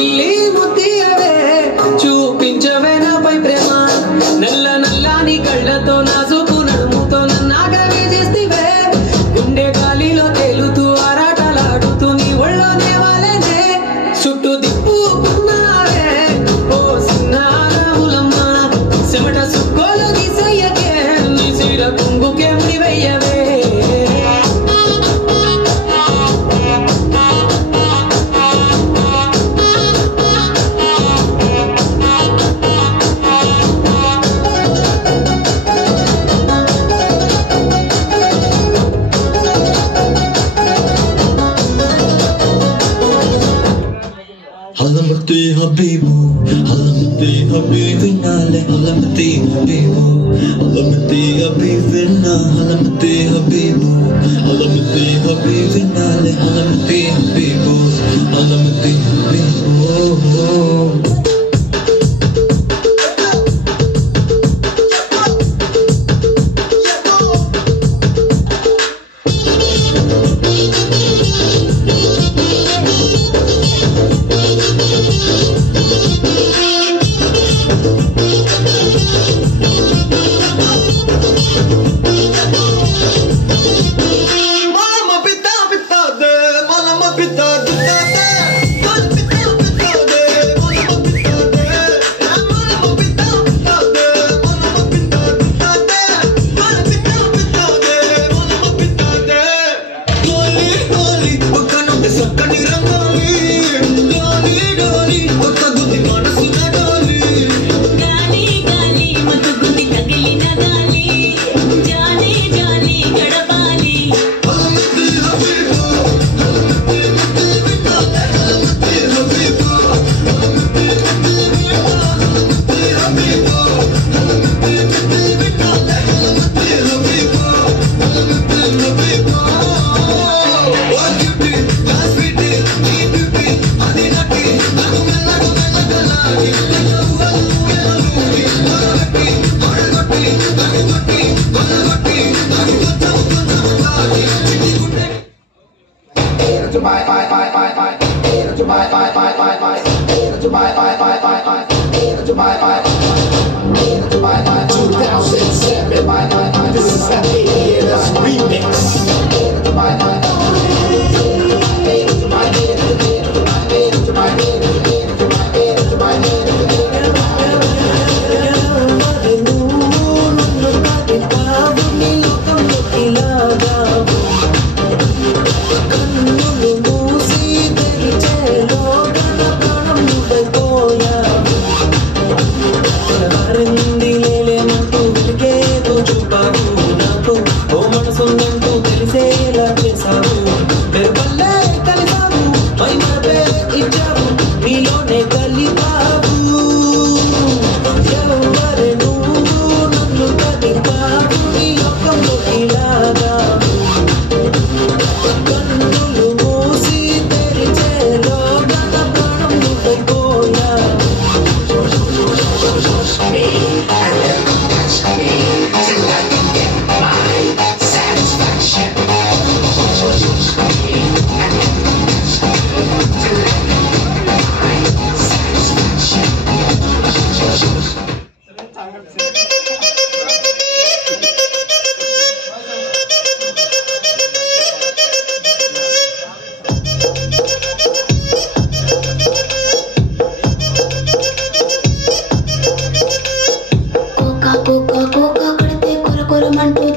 గిల్లి ముద్దియవే చూపించవే నాపై ప్రేమ నల్ల నల్లాని కళ్ళతో నాజుకు నడుముతో నన్నాగనే చేస్తివే గుండె గాలిలో తేలుతూ ఆరాటలాడుతూ నీ ఒళ్ళోనే వాలేనే చుట్టూ దిప్పుకున్నావే ఓ సిన్నారాములమ్మ చెమట సుక్కోలు గీసయ్యకే నీ చీర కుంగుకే ముడివయ్యవే Halamati habibu, halamati habibinale, halamati habibu, halamati habibina, halamati habibu, halamati habibinale, halamati habibu, halamati habibu.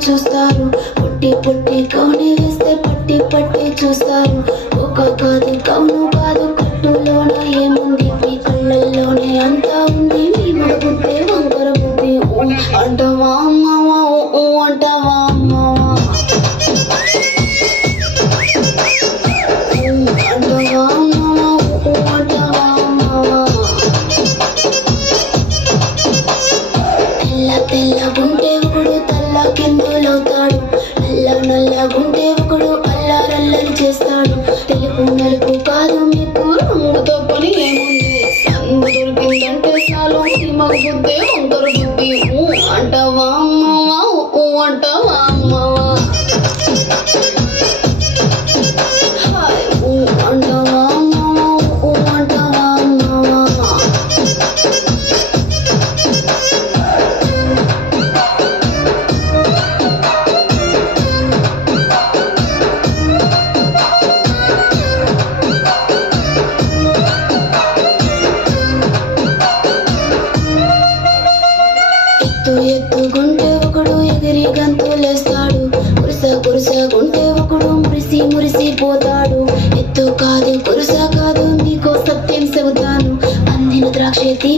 చూస్తారు పుట్టి పుట్టి కౌని వేస్తే పట్టి పట్టి చూస్తారు ఒక కాదు కౌను కాదు కట్టులోన ఏముంది మీ కళ్ళల్లోనే అంతా ఉంది మీ మగబుద్ధే వంకర బుద్ధి అంటవా అమ్మవా అంటవా అమ్మవా అంటవా అమ్మవా అంటవా అమ్మవా తెల్ల తెల్లగుంటే ఒకడు తల్ల కిందులవుతాడు నల్ల నల్లగుంటే ఒకడు అల్లారల్లరి చేస్తాడు తెలుపు నలుపు కాదు మీకు రంగుతో పని ఏముంది అందు దొరికిందంటే చాలు మగ బుద్ధి వంకర బుద్ధి అంటవా అమ్మవా అంటవా అమ్మవా అంటవా అమ్మవా అంటవా అమ్మ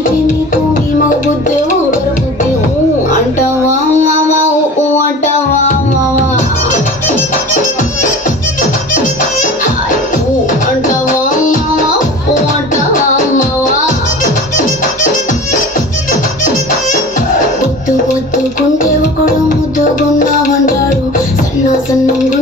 పిలిపి మీకు మీ మగ బుద్ధి ఊడర బుద్ధి అంటావా మావా అంటావా మావా అంటావా మావా అంటావా మావా బొద్దుకుంటే ఒకడు ముద్దుగున్నావంటాడు సన్న సన్నంగా